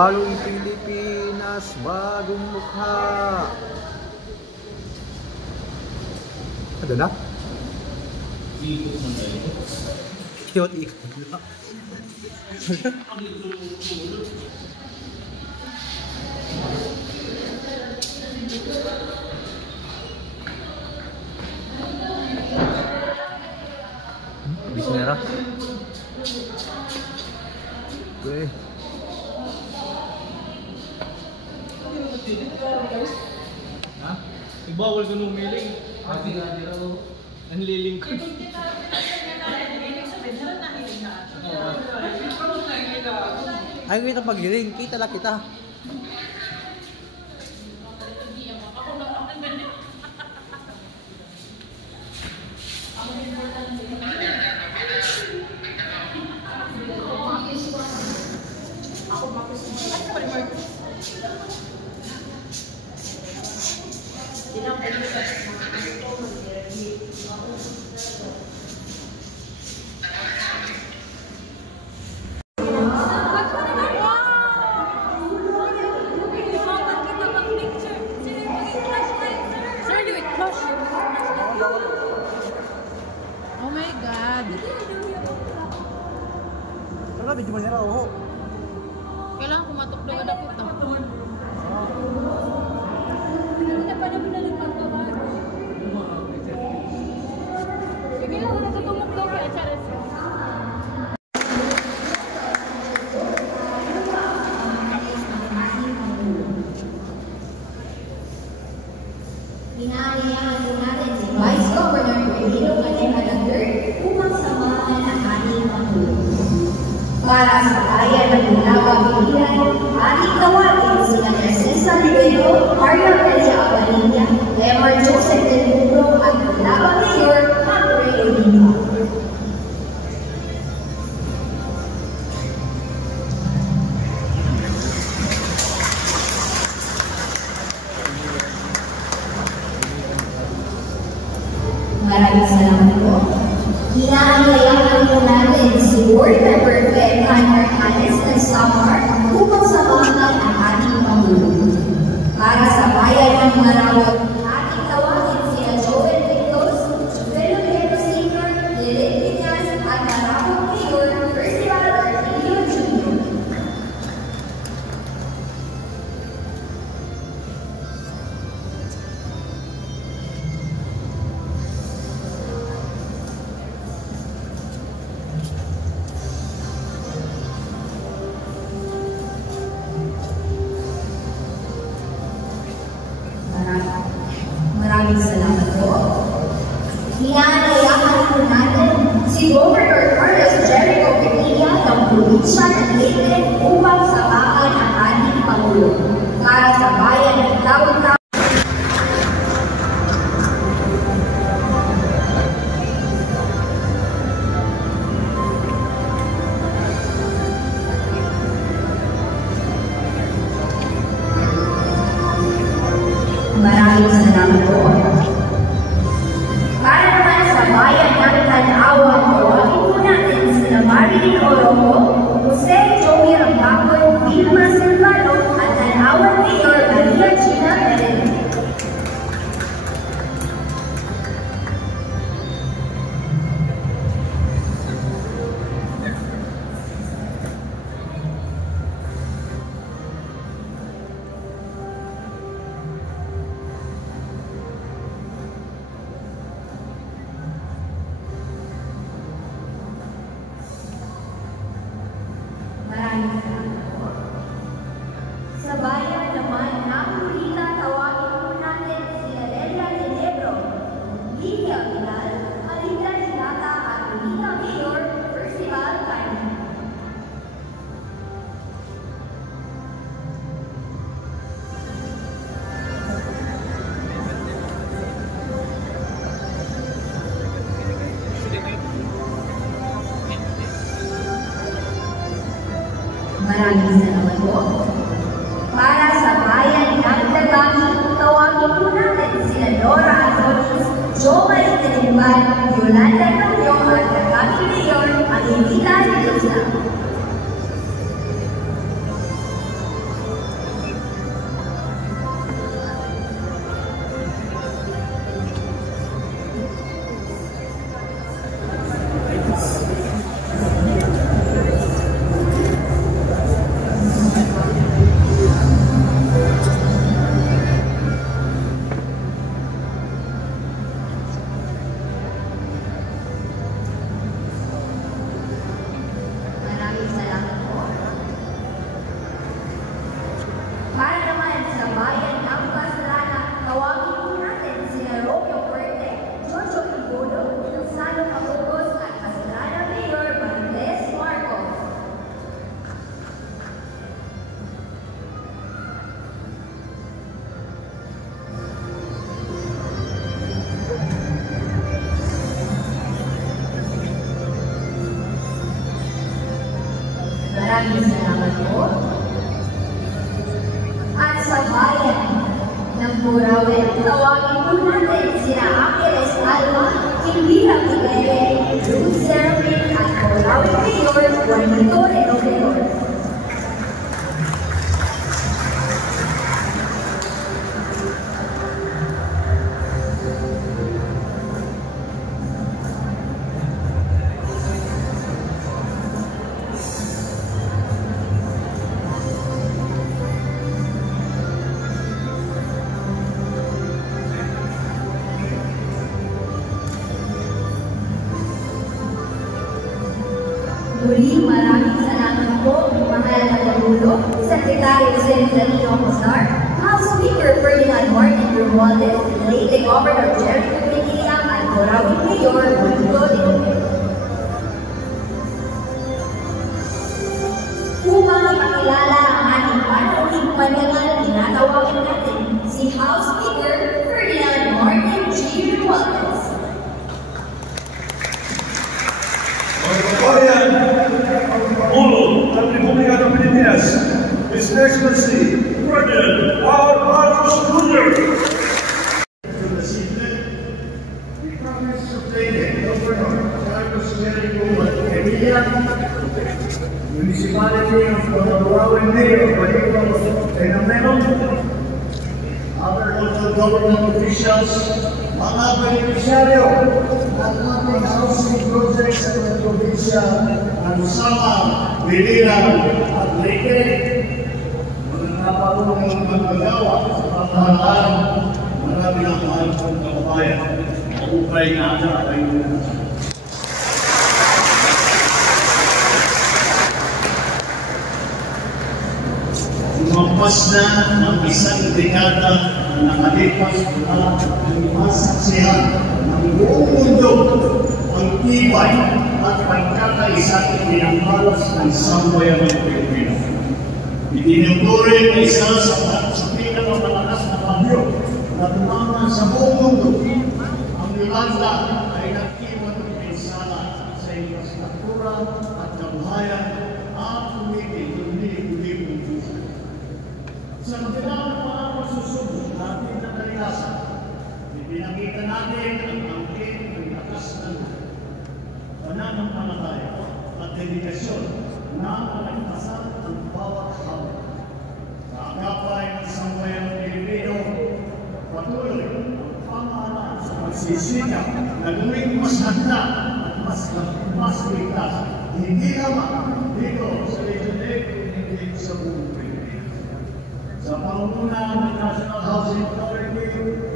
Bagong Pilipinas, bagong mukha. Ano na? Ikot-ikot na. Bisnera. Okay. Ha? Ibawal ko nung mailing. Ang liling ko. Ay, kita paghiling. Kita lang kita. Oh my God. Wala, medyo manira, oo. Kailangan kumatok daw ada kita. Sige lang, nagtutumok daw kaya Charis. Hinahayaan po natin si Vice Governor Guerrero Calema III upang samahan ang ating Pangulo. Para sa bayan ng Bulawang Pilihan, ating tawagin sina Narcisa Rivero, Mario Relia Abalinia, Lemar Joseph Del Muro at Bulawang Mayor Andre Oliva. Maraming salamat po. Hinahayaan po natin si Board Member Benjamin Marcanes ng Samar upang samahan ang ating Pangulo. Para sa bayan ng Marawag, ating tawagin sina Joel Picos, Joel Pedro Sr., Lilith Piñas, at Marawag Mayor Percival Ortilio Jr. Maraming salamat po. Hinahayaan po natin si Governor Carlos Jericho Petilla ng probinsya ng Leyte upang samahan ang ating Pangulo. Para sa bayan ng Tawag-Tawag. Maraming salamat po. Para naman sa bayan ng Tanawan, tawagin po natin sina Marilyn Oromo, Jose Joey Rambacon, Vilma Silvano, at Tanawan Mayor Maria Gina Merena. Maraming salamat po. Sa bayan naman ng Purita, tawagin po natin si Alelia Tenebro, Lidia Vidal, Alita Ginata, at Purita Mayor Percival Carmen. Maraming salamat po. Para sa bayan ng Dagami, tawagin po natin sina Nora Adonis, Jo Marie Tenimbal, Yolanda Camyo at Dagami Mayor Angelita Mendoza. Murawin, tawagin po natin sina Angeles Alma, Elvira Figueroa, Ruth Serafin at Murawin Mayor Juanito Enoveor. Muli, maraming salamat po, mahal na Pangulo, Secretary Senatorino Cosar, House Speaker Ferdinand Martin Romualdez, Leyte Governor Jerry Pinilla, at Murawin Mayor Juanito Enoveor. Upang ipakilala ang ating panauling pandangal, tinatawagan natin si House Speaker Ferdinand Martin G. Romualdez. Bayan, Ulo, ng Republika ng Pilipinas, His Excellency, Ferdinand R. Marcos Jr. The province of Leyte, Governor Carlos Jericho Emilia, Municipality of Murawin Mayor Juanito Enoveor, other local government officials, mga beneficiaryo at ating housing projects sa probinsya ng Samar, Biliran at Leyte, mga napalunong magagawa sa pamahalaan, marami ang mahal kong kababayan. Maupay na ay lumampas na ang isang dekada na nakalipas mula ang masaksihan ng buong mundo ang tibay at pagkakaisang pinangmalas ng sambayan ng Pilipino. Itinuturing na isa sa pinakamalakas na bagyo na tumama sa buong mundo. Ang Yolanda ay nagkiwan ng pinsala sa infrastruktura at kabuhayan at umili-uli ng buhay. Sa kabila ng mga pagsusubok natin na kalikasan, ipinakita natin ang angkin ng lakas ng pananampalataya at dedikasyon na malagpasan ang bawat hamon. Sa agapay ng sambayang Pilipino, patuloy ang pamahalaan sa pagsisikap na gawing mas handa at mas ligtas. Hindi naman dito sa Region 8, hindi sa buong Pilipinas. Sa pangunguna ng National Housing Authority,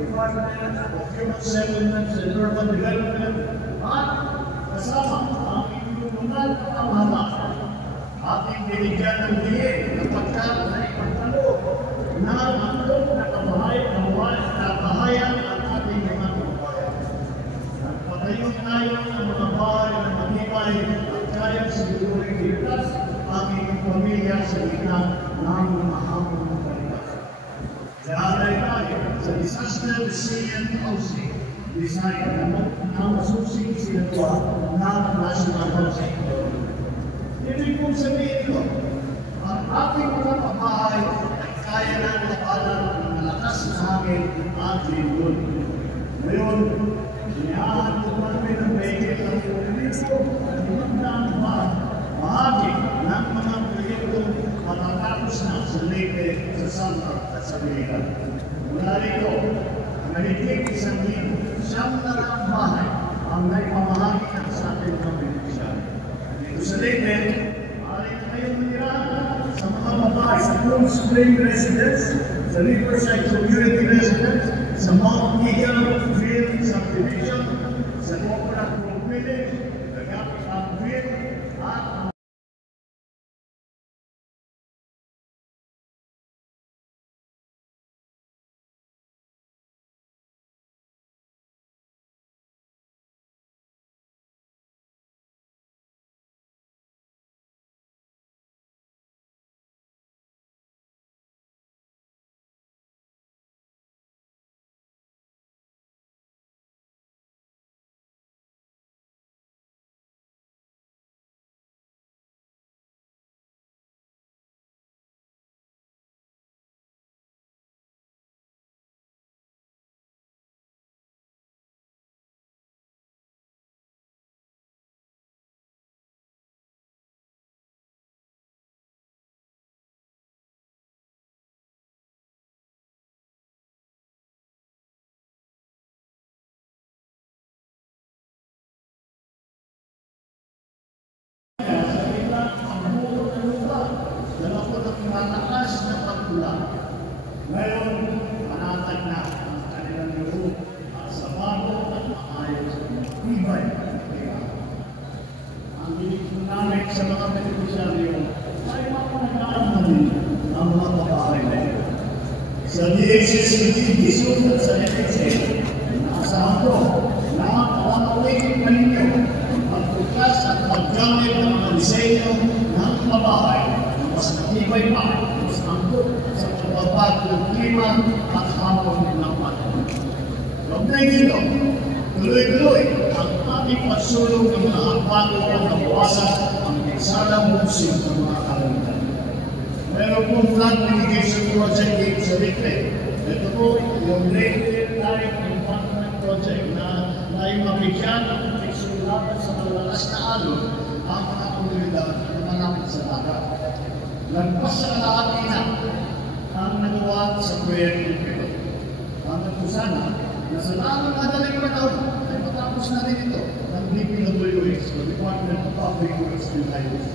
Department of Human Settlements and Urban Development, at kasama ang inyong pamahalaan, ating binigyan ng diin kapagkat na ipagtalo na ang na kabahayan ang ating mga kababayan. Nagpatayo tayo ng mga bahay na matibay at kayang siguruhin ligtas ating pamilya sa gitna ng mga hamon ng kalikasan. Dahalay tayo sa disaster resilient housing design na masusing sinagawa ng National Housing Authority. Ibig kong sabihin ito, ang ating mga pabahay ay kaya na labanan ng malakas na hangin at lindol. Ngayon, inihahandog namin ang mahigit ng proyekto at limandang bahagi ng mga proyektong matatapos na sa Leyte, sa Samar at sa Biliran. Mula rito, mahigit 1,000 bahay ang naipamahagi na sa ating mga beneficiary. Dito sa Leyte, maaari na kayong manirahan sa mga babae sa Cool Spring Residence, sa Riverside Community Residence, sa Mount Eagle Field Subdivision, sa Cooperative Village, Nagapit Field, at isusunod sa NHA, naasahan ko na kalamaligin pa ninyo magtukas at maggamit ng mga disenyo ng pabahay na mas matibay pa mas angkot sa pagbabag ng klima at hapon ng panahon. Kaugnay dito, tuloy-tuloy ang ating pagsulong ng mga hakbang at nabawasan ang eksalang musik ng mga kalamitan. Meron pong flood mitigation project dito sa Litre. Ito po yung Litre Direct Embankment Project na mabigyan ng proteksyon laban sa malakas na alon ang mga komunidad na malapit sa dagat. Lagpas sa kalahati na ang nagawa sa proyekto ito. Hanggang po sana na sa lalong madaling panahon ay matapos na rin ito ng DPWH, o Department of Public Works and Highways.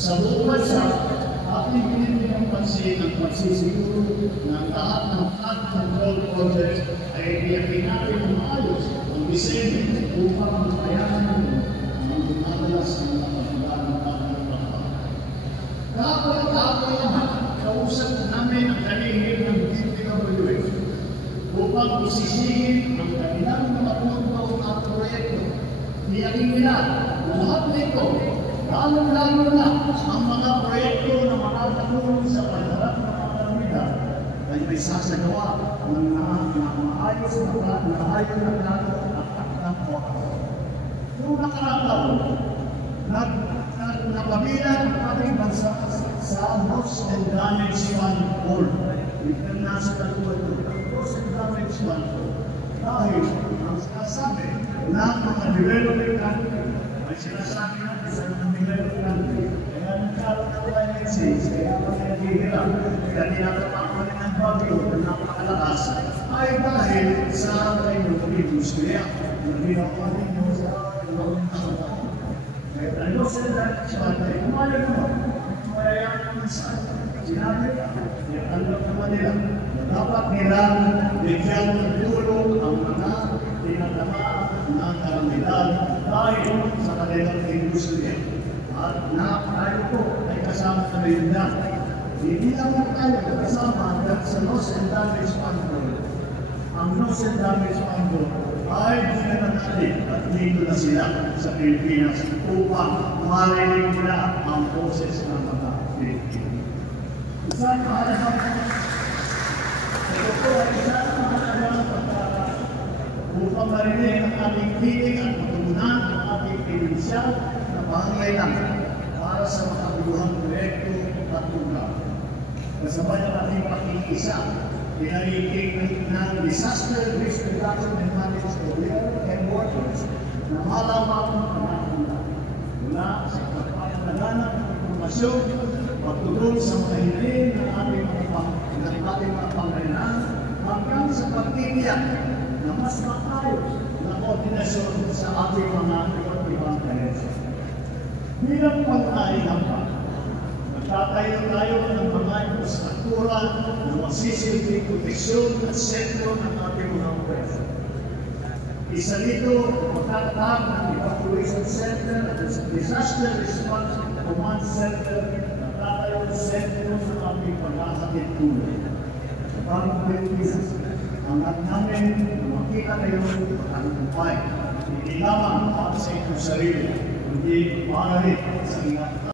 Sa buong bansa, ating binibigyan pansin ang pagsisiguro na lahat ng flood control projects ay biyakin natin ng maayos ang disenyo upang mapayanan ang dumadalas ng kapagdaan ng ating pagbabago. Kahapon naman, kausap namin ang kalihim ng DPWH upang isisigin ang kanilang mga punto at proyekto. Tiyakin nila lahat nito, lalong-lalo na ang mga proyekto na makakatulong sa pagharap ng mga kalamidad ay may sasagawa ng maayos na plano at takdang oras. Noong nakaraang taon, napabilang ang ating bansa sa Loss and Damage Fund Board. Bigyan na sa katulad ito, Loss and Damage Fund Board. Dahil ang sinasabi ng mga developing country ay sinasabi natin sa mga developing country, kaya nagkaroon ng climate change, kaya naghihirap, kaya tinatapakunin ng bagyo na napakalakas, ay dahil sa kanyang industriya na ginawa ninyo sa ilang taon. Kaya tayo sa dahil ay kumayag naman, kumayag naman sa sinabi, alam naman nila, dapat nilang bigyan ng tulong ang mga tinatamaan ng kalamidad dahil sa kanilang industriya. At tayo po ay kasama na rin na. Hindi lang tayo kasama dahil sa Loss and Damage Fund Board. Ang Loss and Damage Fund Board ay dinanatili at dito na sila sa Pilipinas upang marinig nila ang boses ng mga Pilipino. Isang mahalagang ito po ay isang mahalagang pagkakataon upang marinig ang ating tinig at matugunan ang ating pinansyal na pangangailangan para sa makabuluhang proyekto at program. Kasabay ang ating pakikisa, pinarigig ng Disaster Risk Reduction and Management of Air Workers na malamang ang panahon mula sa pagpapalaganap ng informasyon, pagtugon sa mga hinahin ng ating mga pangailangan hanggang sa pagtitiyak na mas maayos na koordinasyon sa ating mga iba't-ibang kahensya. Bilang pag-aayang pa, nagtatayo tayo ng mga infrastruktura na magsisilbing proteksyon at sentro ng ating mga operasyon. Isa dito, magtatahak ng Evacuation Center at Disaster Response Command Center na tatayo ng sentro ng ating pagkakatid tulad. Sa bagong Pilipinas, ang namin na makita kayo ang tagumpay, hindi lamang para sa inyong sarili, kundi para rin sa ingat